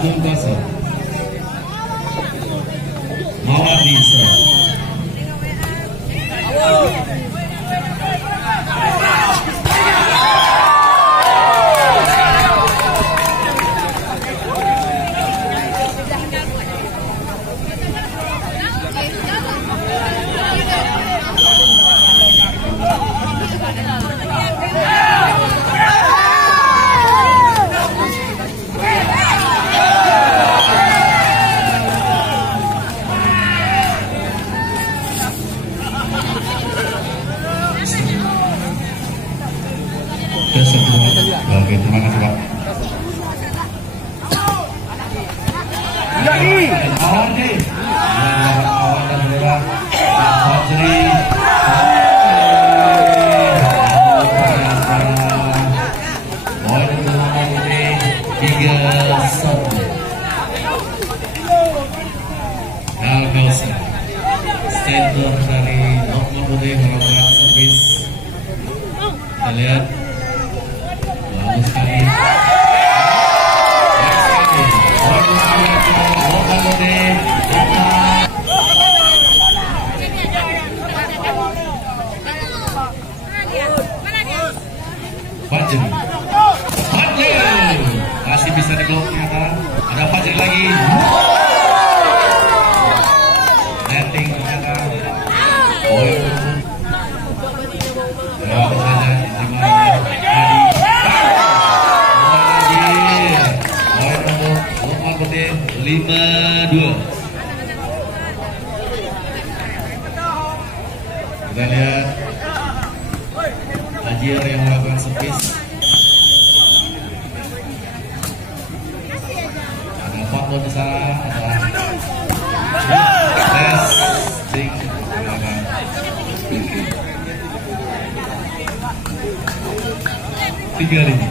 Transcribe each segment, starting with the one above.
Agung kosong. Mawardi serve. Oke, terima kasih Pak. Awandi, awal dan lewat Fajri. Poin ini 3-1. Algausa, center dari Lokman Putih melakukan servis. Kita lihat. Bagus sekali. Fajri. Masih bisa diblok ternyata. Ada Fajri lagi. Netting ternyata. Poin. Ya, saja diterima. 5-2. Kita lihat Ajir yang melakukan servis. Ada Fatwa di sana, ada testing belakang. 3-5.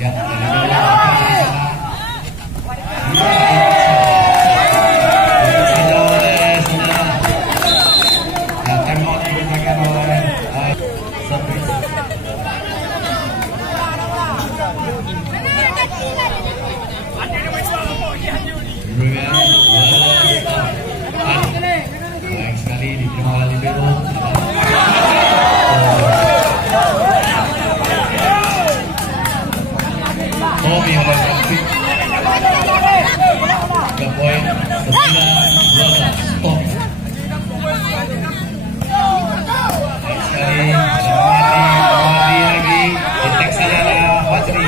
Ya, dari bawah di sana. Saja oleh saudara. Nah, tembak digunakan oleh servis. Baik sekali diterima oleh libero. Tommy oleh Taufik. 3 poin 9-12. Stop. Baik sekali. Mati lagi. Detek saja lah. Fajri.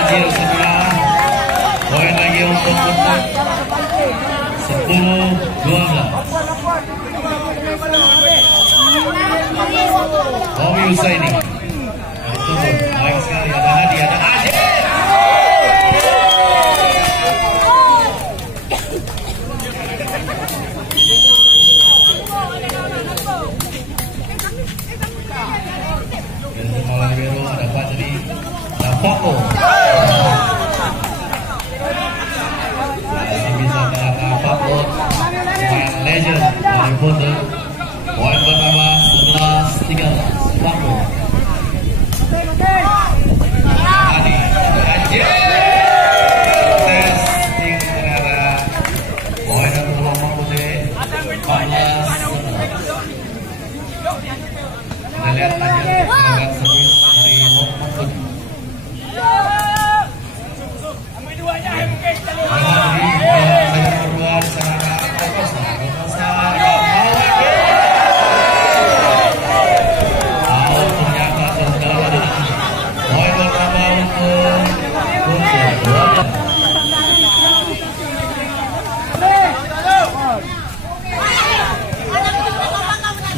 Ajil sebelah. Poin lagi untuk 10-12. Tommy Husaini. Turun. Baik sekali. Ada Hadi. Ada Ajil. Dari bola libero ada Fajri. Ada Foko. Masih bisa menangkap Foko. Pemain legend dari Boulder. Poin pertama 11-13. Foko. Hadi. Ajil. Testing ternyata. Poin untuk Lombok Putih 14. Kita lihat aja melakukan servis dari Lombok Putih.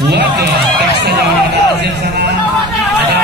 Warga, teks saja ada Azir sana. Ada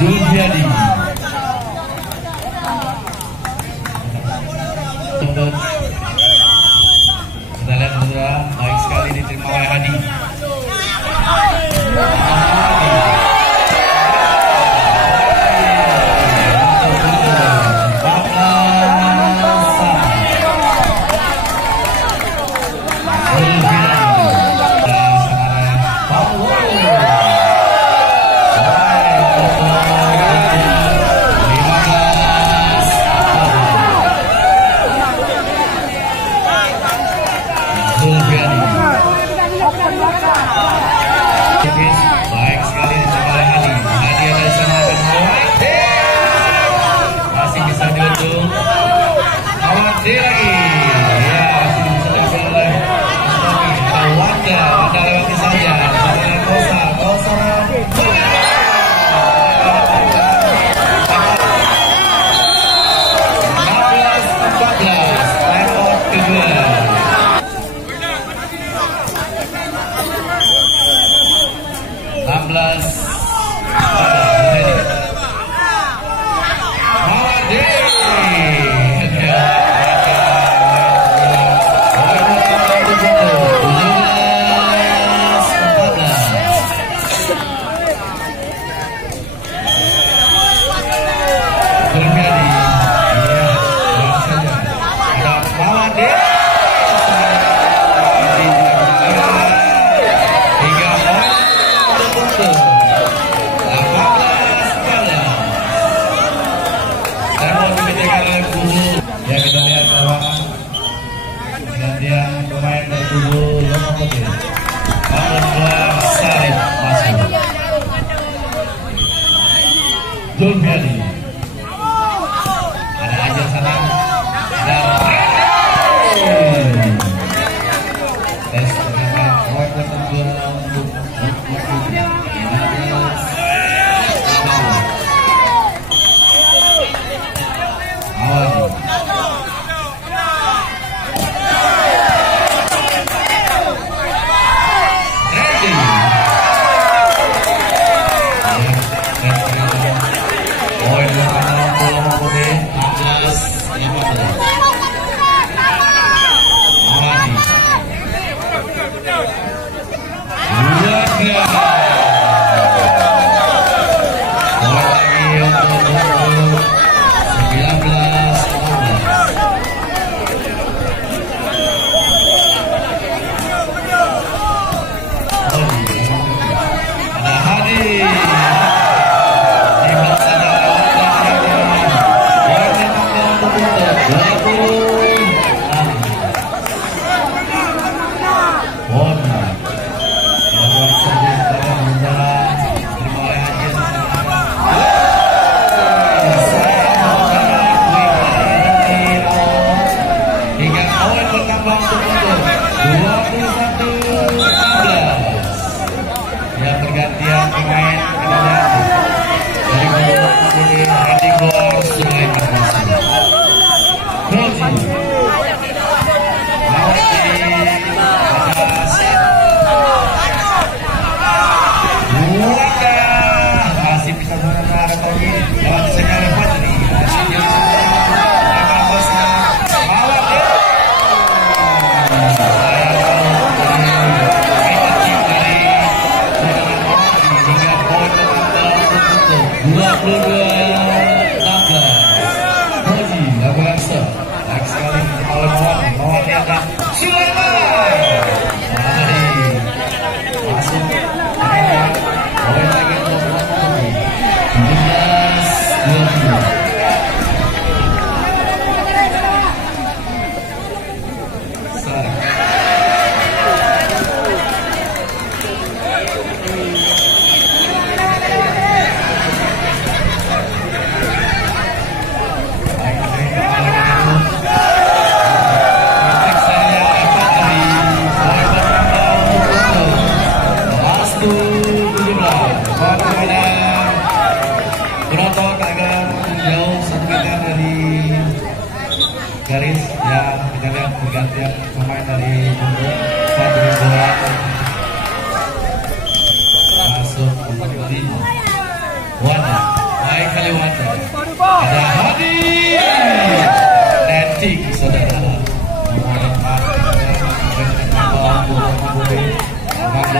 Juliadi. Tunggu. Kita lihat saudara, baik sekali diterima oleh Hadi. Baik sekali dicoba oleh Hadi. Hadi ada di sana masih bisa diuntung. Awadi lagi. Ya, masih bisa diuntung oleh Wanda. Wanda lewati saja. Kosa, Kosa. 16-14. Level kedua. Ya, kita lihat lawangan gantian pemain dari kubu Lombok Putih. Nomor 2 Sarif masuk. Juliadi. Ada aja sana. Ada Baik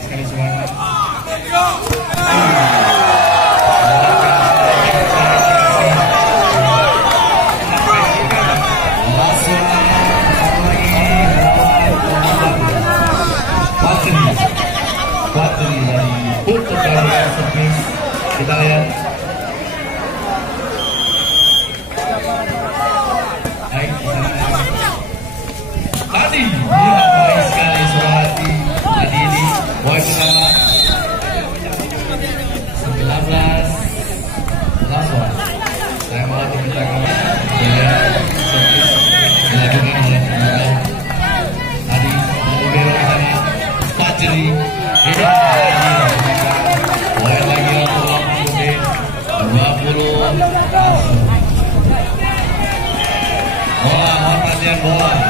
sekali suara. Patri dari Putu Karya Servis. Kita lihat. Baik, tadi ya, baik sekali Surati. Tadi ini poin pertama 19 lawan. Saya malah diminta ya servis dilakukan oleh pemain. Tadi mobil sana Fajri. Ini poin lagi untuk lawan 20 langsung. Bola, perhatian bola.